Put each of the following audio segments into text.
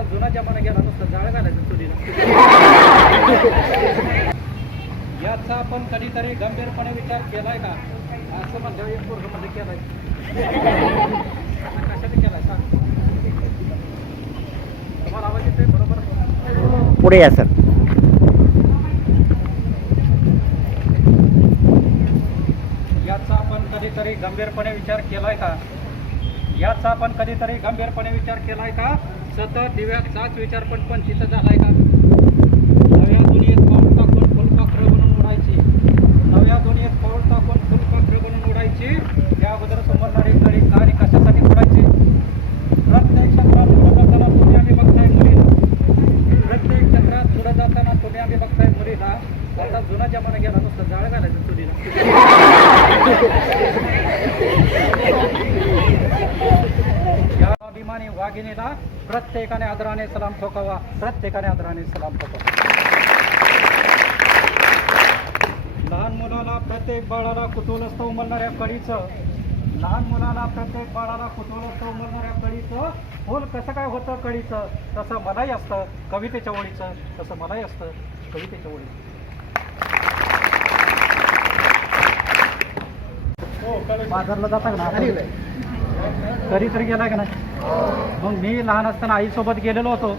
आता जुना जमाना गेला नुसतं जाळ घालायचं चुलीला. याचा आपण कधीतरी गंभीरपणे विचार केलाय का? असं म्हणलं एक पोरगमध्ये केलाय. कशाने केलाय? सांग. तुम्हाला आवाज येतोय? बरोबर? पुढे या सर. याचा आपण कधीतरी गंभीरपणे विचार केलाय का? याचा आपण कधीतरी गंभीरपणे विचार केलाय का? सतत दिव्याचाच विचार पण पण तिथं झालाय का? नव्या दुनियेत पाऊल टाकून फुलपाखरं बनून उडायची. नव्या दुनियेत पाऊल टाकून फुलपाखरं बनून उडायची. त्या अगोदर समजणारी कळी आणि कशासाठी उडायची? प्रत्येक क्षेत्रात पुढे जाताना तुम्ही आम्ही बघताय मुली. प्रत्येक क्षेत्रात पुढे जाताना तुम्ही आम्ही बघताय मुलीला आता जुना जमाना गेला नुसतं जाळ घालायचं चुलीला या वाघिणीला प्रत्येकाने आदराने सलाम ठोकावा प्रत्येकाने आदराने सलाम ठोकावा. लहान मुलाला प्रत्येक बाळाला कुतूहल असतं उमलणाऱ्या कळीचं लहान मुलाला प्रत्येक बाळाला कुतूहल असतं उमलणाऱ्या कळीचं फुल कसं काय होतं कळीचं तसं मलाही असतं. कवितेच्या ओळीचं तसं मलाही असतं. कवितेच्या ओळीचं. बाजारला जाता का कधी तरी गेला का नाही? मग मी लहान असताना आईसोबत गेलेलो होतो.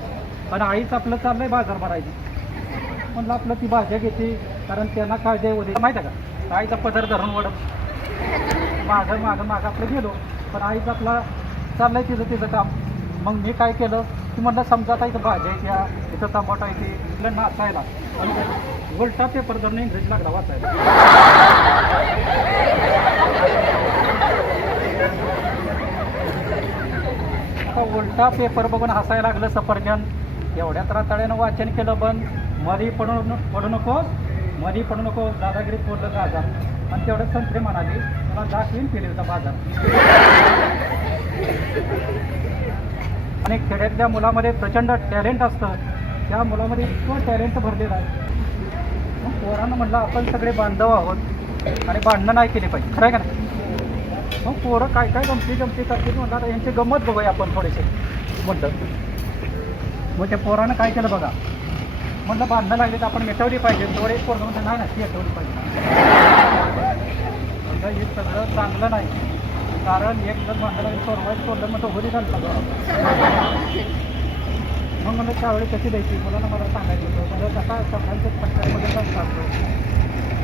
आणि आईच आपलं चाललंय बाजार भरायची. म्हणलं आपलं ती भाज्या घेते कारण त्यांना काय आहे उद्या माहिती आहे का? आईचा पदर धरून वडत माझं मागं मागं आपलं गेलो. पण आईच आपला चाललंय तिचं तिचं काम. मग मी काय केलं? की म्हणलं समजा आता इथं भाज्या घ्या इथं टमाटा आहे ते इथलं नाचायला आणि उलटा पेपर धरून इंग्रजी लागला वाचायला उलटा पेपर बघून हसायला लागलं सफरजन एवढ्यात राताळ्यानं वाचन केलं पण मधी पडू पडू नकोस मधी पडू नको दादागिरी पोरलं बाजार आणि तेवढं संत्रे म्हणाली मला दाखवीन केली होता बाजार. आणि खेड्यातल्या मुलामध्ये प्रचंड टॅलेंट असतं. त्या मुलामध्ये इतकं टॅलेंट भरलेलं आहे. मग पोरांना म्हटलं आपण सगळे बांधव आहोत आणि भांडणं नाही केली पाहिजे. खरं आहे का नाही? मग पोरं काय काय गमती गमती करतील म्हणलं आता यांची गंमत बघूया आपण थोडेसे म्हणलं मग त्या पोरानं काय केलं बघा? म्हणलं बांधणं लागले तर आपण मिटवली पाहिजे. थोडे एक पोरं म्हणतं नाही ना ती मिटवली पाहिजे. म्हटलं हे सगळं चांगलं नाही. कारण एक जर बांधलं लागली सोडवायचं सोडलं मग तो होली झालं मग म्हणलं त्यावेळी कशी द्यायची? मुलांना मला सांगायचं होतं. म्हणजे कसा सगळ्यांचे पंचायतमध्ये पण सांगतो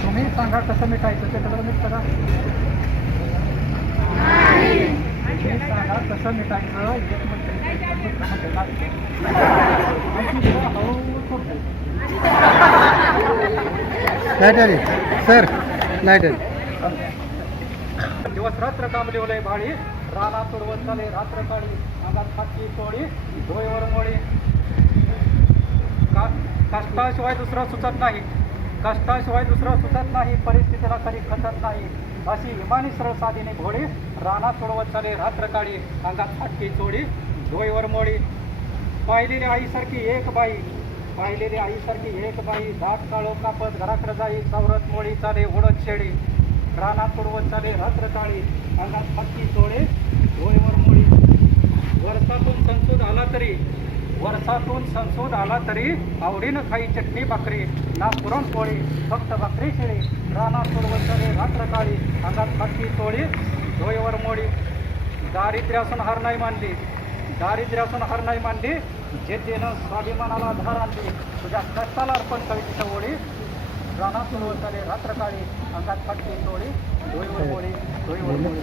तुम्ही सांगा कसं मिटायचं? ते सगळं मीठ करा तुम्ही सांगा कसं मिटायचं एक म्हणते दुसरं म्हणते लागते. आणि तिसरं हळूहळू सोडते. लाइट आली सर लाइट आली दिवस रात्र कामलिवलय भाळी राना सोडवत चाले रात्र काळी अंगात फाटकी तोडी डोळीवर मोळी का कष्टाशिवाय दुसरं सुचत नाही कष्टाशिवाय दुसरं सुचत नाही परिस्थितीला कधी खचत नाही. अशी इमानी सरळ साधीने घोडी राणा सोडवत चाले रात्रकाळी अंगात फाटकी चोडी धोईवर मोडी. पाहिलेली आईसारखी एक बाई पाहिलेली आईसारखी एक बाई दात काळो कापत घराकडे जाई चौरत मोळी चाले उडत शेळी राणा सोडवत चाले रात्र काळी अंगात फाटकी चोळे धोईवर मोडी. वर्षातून संतूत आला तरी वर्षातून संसूद आला तरी आवडीनं खाई चटणी भाकरी ना पुरणपोळी फक्त भाकरी शिळी रानात तुडवत रात्र काळी अंगात फाटकी चोळी धोईवर मोळी दारिद्र्यासून हार नाही मानली. दारिद्र्यासून हार नाही मानली. जेतेनं स्वाभिमानाला धार आणली. तुझ्या कष्टाला अर्पण कवितेच्या ओळी रानातून वळताले रात्रकाळी अंगात फाटली चोळी धोईवर मोळी धोईवर मोळी